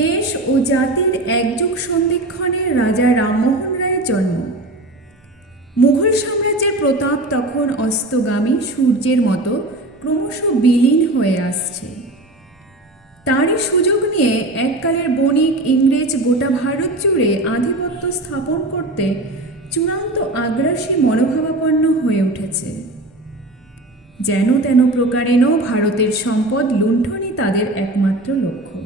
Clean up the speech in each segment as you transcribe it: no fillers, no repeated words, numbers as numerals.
দেশ ও জাতির একযুগ সন্ধিক্ষণে রাজা রামমোহন রায়ের জন্ম। মুঘল সাম্রাজ্যের প্রতাপ তখন অস্তগামী সূর্যের মতো ক্রমশ বিলীন হয়ে আসছে। তারই সুযোগ নিয়ে এককালের বণিক ইংরেজ গোটা ভারত জুড়ে আধিপত্য স্থাপন করতে চূড়ান্ত আগ্রাসী মনোভাবাপন্ন হয়ে উঠেছে। যেন তেন প্রকারেণ ভারতের সম্পদ লুণ্ঠনই তাদের একমাত্র লক্ষ্য।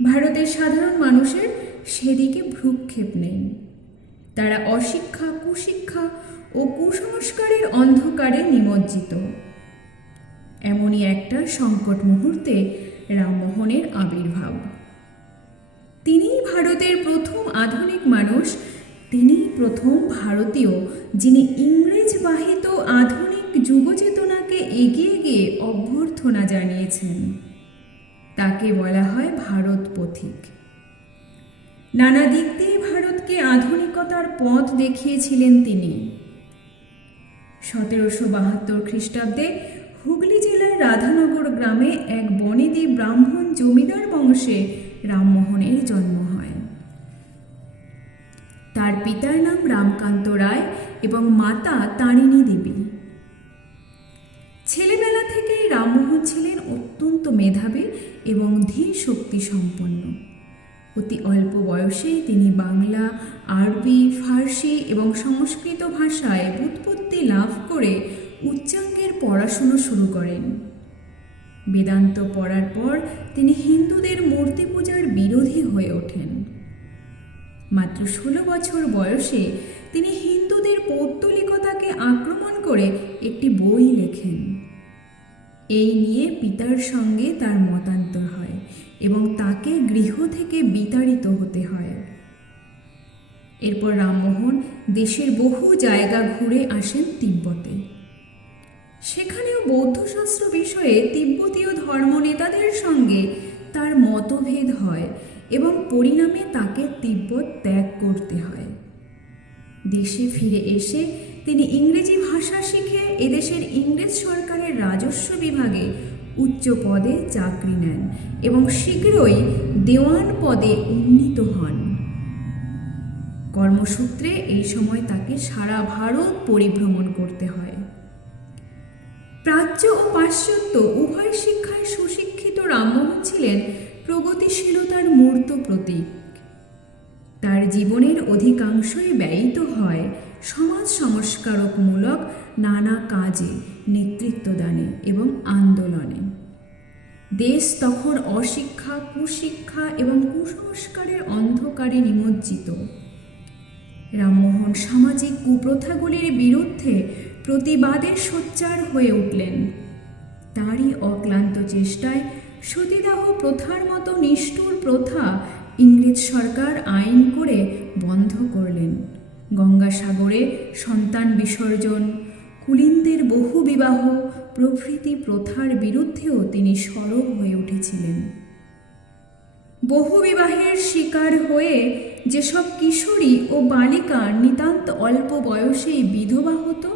ভারতের সাধারণ মানুষের সেদিকে ভ্রুক্ষেপ নেই। তারা অশিক্ষা, কুশিক্ষা ও কুসংস্কারের অন্ধকারে নিমজ্জিত। এমনই একটা সংকট মুহূর্তে রামমোহনের আবির্ভাব। তিনিই ভারতের প্রথম আধুনিক মানুষ, তিনিই প্রথম ভারতীয় যিনি ইংরেজ বাহিত আধুনিক যুগচেতনাকে এগিয়ে গিয়ে অভ্যর্থনা জানিয়েছেন। তাকে বলা হয় ভারত পথিক। নানা দিক দিয়ে ভারতকে আধুনিকতার পথ দেখিয়েছিলেন তিনি। 1772 খ্রিস্টাব্দে হুগলি জেলার রাধানগর গ্রামে এক বনেদি ব্রাহ্মণ জমিদার বংশে রামমোহনের জন্ম হয়। তার পিতার নাম রামকান্ত রায় এবং মাতা তারিণী দেবী। ছেলেবেলা থেকেই রামমোহন ছিলেন অত্যন্ত মেধাবী এবং ধীর শক্তি সম্পন্ন। অতি অল্প বয়সেই তিনি বাংলা, আরবি, ফার্সি এবং সংস্কৃত ভাষায় ব্যুৎপত্তি লাভ করে উচ্চাঙ্গের পড়াশুনো শুরু করেন। বেদান্ত পড়ার পর তিনি হিন্দুদের মূর্তি পূজার বিরোধী হয়ে ওঠেন। মাত্র 16 বছর বয়সে তিনি হিন্দুদের পৌত্তলিকতাকে আক্রমণ করে একটি বই লেখেন। এই নিয়ে পিতার সঙ্গে তার মতান্তর হয় এবং তাকে গৃহ থেকে বিতাড়িত হতে হয়। এরপর রামমোহন দেশের বহু জায়গা ঘুরে আসেন তিব্বতে। সেখানেও বৌদ্ধশাস্ত্র বিষয়ে তিব্বতীয় ধর্মনেতাদের সঙ্গে তার মতভেদ হয় এবং পরিণামে তাকে তিব্বত ত্যাগ করতে হয়। দেশে ফিরে এসে তিনি ইংরেজি ভাষা শিখে এদেশের ইংরেজ সরকারের রাজস্ব বিভাগে উচ্চ পদে চাকরি নেন এবং শীঘ্রই দেওয়ান পদে উন্নীত হন। কর্মসূত্রে এই সময় তাকে সারা ভারত পরিভ্রমণ করতে হয়। প্রাচ্য ও পাশ্চাত্য উভয় শিক্ষায় সুশিক্ষিত রামমোহন ছিলেন প্রগতিশীলতার মূর্ত প্রতীক। তার জীবনের অধিকাংশই ব্যয়িত হয় সমাজ সংস্কারকমূলক নানা কাজে, নেতৃত্বদানে এবং আন্দোলনে। দেশ তখন অশিক্ষা, কুশিক্ষা এবং কুসংস্কারের অন্ধকারে নিমজ্জিত। রামমোহন সামাজিক কুপ্রথাগুলির বিরুদ্ধে প্রতিবাদের সোচ্চার হয়ে উঠলেন। তারই অক্লান্ত চেষ্টায় সতীদাহ প্রথার মতো নিষ্ঠুর প্রথা ইংরেজ সরকার আইন করে বন্ধ করলেন। গঙ্গাসাগরে সন্তান বিসর্জন, কুলিনদের বহু বিবাহ প্রভৃতি প্রথার বিরুদ্ধেও তিনি সরব হয়ে উঠেছিলেন। বহু বিবাহের শিকার হয়ে যেসব কিশোরী ও বালিকা নিতান্ত অল্প বয়সেই বিধবা হতো,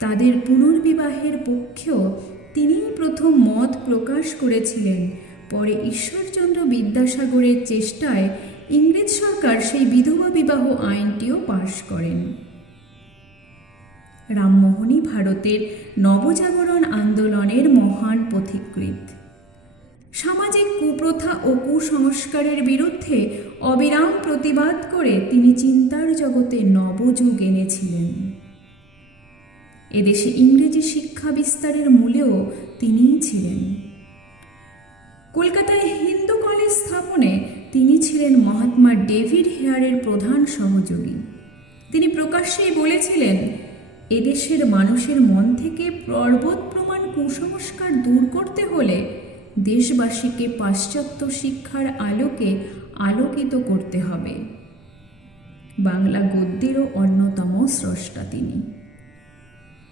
তাদের পুনর্বিবাহের পক্ষেও তিনিই প্রথম মত প্রকাশ করেছিলেন। পরে ঈশ্বরচন্দ্র বিদ্যাসাগরের চেষ্টায় ইংরেজ সরকার সেই বিধবা বিবাহ আইনটিও পাশ করেন। রামমোহনই ভারতের নবজাগরণ আন্দোলনের মহান পথিকৃৎ। সামাজিক কুপ্রথা ও কুসংস্কারের বিরুদ্ধে অবিরাম প্রতিবাদ করে তিনি চিন্তার জগতে নবযুগ এনেছিলেন। এদেশে ইংরেজি শিক্ষা বিস্তারের মূলেও তিনিই ছিলেন। কলকাতায় হিন্দু কলেজ স্থাপনে তিনি ছিলেন মহাত্মা ডেভিড হেয়ারের প্রধান সহযোগী। তিনি প্রকাশ্যেই বলেছিলেন, এদেশের মানুষের মন থেকে পর্বত প্রমাণ কুসংস্কার দূর করতে হলে দেশবাসীকে পাশ্চাত্য শিক্ষার আলোকে আলোকিত করতে হবে। বাংলা গদ্যেরও অন্যতম স্রষ্টা তিনি।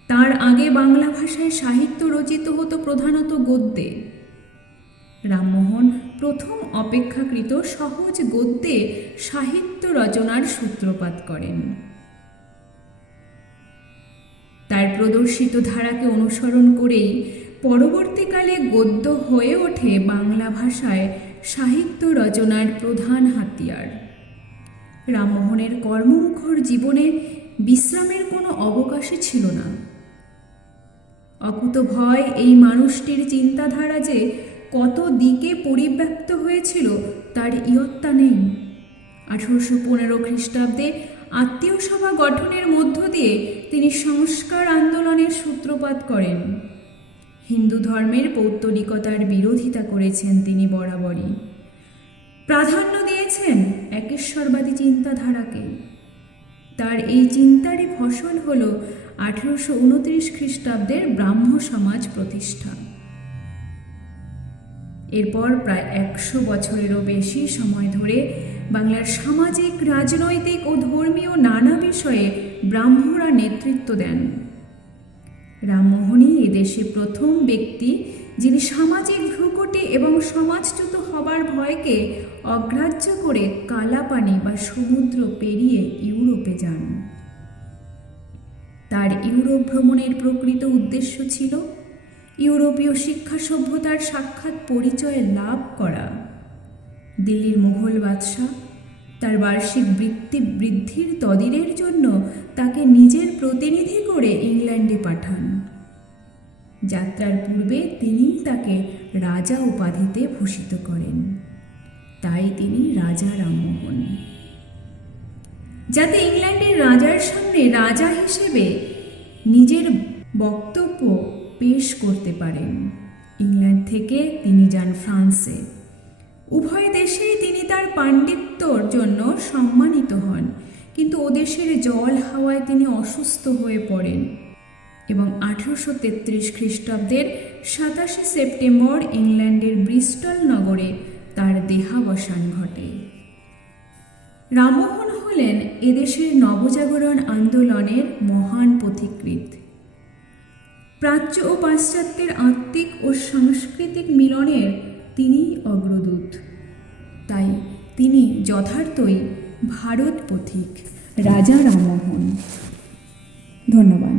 তার আগে বাংলা ভাষায় সাহিত্য রচিত হতো প্রধানত গদ্যে। রামমোহন প্রথম অপেক্ষাকৃত সহজ গদ্যে সাহিত্য রচনার সূত্রপাত করেন। তার প্রদর্শিত ধারাকে অনুসরণ করেই পরবর্তীকালে গদ্য হয়ে ওঠে বাংলা ভাষায় সাহিত্য রচনার প্রধান হাতিয়ার। রামমোহনের কর্মমুখর জীবনে বিশ্রামের কোনো অবকাশই ছিল না। অকুতভয় এই মানুষটির চিন্তাধারা যে কত দিকে পরিব্যাপ্ত হয়েছিল তার ইয়ত্তা নেই। 1815 খ্রিস্টাব্দে আত্মীয় সভা গঠনের মধ্য দিয়ে তিনি সংস্কার আন্দোলনের সূত্রপাত করেন। হিন্দু ধর্মের পৌত্তলিকতার বিরোধিতা করেছেন তিনি বরাবরই। প্রাধান্য দিয়েছেন একেশ্বরবাদী চিন্তাধারাকে। তার এই চিন্তারই ফসল হল 1829 খ্রিস্টাব্দের ব্রাহ্ম সমাজ প্রতিষ্ঠা। এরপর প্রায় 100 বছরেরও বেশি সময় ধরে বাংলার সামাজিক, রাজনৈতিক ও ধর্মীয় নানা বিষয়ে ব্রাহ্মরা নেতৃত্ব দেন। রামমোহনই এদেশে প্রথম ব্যক্তি যিনি সামাজিক ভ্রুকুটি এবং সমাজচ্যুত হবার ভয়কে অগ্রাহ্য করে কালাপানি বা সমুদ্র পেরিয়ে ইউরোপে যান। তার ইউরোপ ভ্রমণের প্রকৃত উদ্দেশ্য ছিল ইউরোপীয় শিক্ষা সভ্যতার সাক্ষাৎ পরিচয় লাভ করা। দিল্লির মুঘল বাদশাহ তার বার্ষিক বৃত্তি বৃদ্ধির তদিরের জন্য তাকে নিজের প্রতিনিধি করে ইংল্যান্ডে পাঠান। যাত্রার পূর্বে তিনি তাকে রাজা উপাধিতে ভূষিত করেন। তাই তিনি রাজা রামমোহন। যাতে ইংল্যান্ডের রাজার সামনে রাজা হিসেবে নিজের বক্তব্য পেশ করতে পারেন, ইংল্যান্ড থেকে তিনি যান ফ্রান্সে। উভয় দেশেই তিনি তার পাণ্ডিত্যর জন্য সম্মানিত হন, কিন্তু ওদেশের জল হাওয়ায় তিনি অসুস্থ হয়ে পড়েন এবং 1833 খ্রিস্টাব্দের 27 সেপ্টেম্বর ইংল্যান্ডের ব্রিস্টল নগরে তার দেহাবসান ঘটে। রামমোহন হলেন এদেশের নবজাগরণ আন্দোলনের মহান পথিকৃৎ। প্রাচ্য ও পাশ্চাত্যের আত্মিক ও সাংস্কৃতিক মিলনের তিনিই অগ্রদূত। তাই তিনি যথার্থই ভারত পথিক, রাজা রামমোহন। ধন্যবাদ।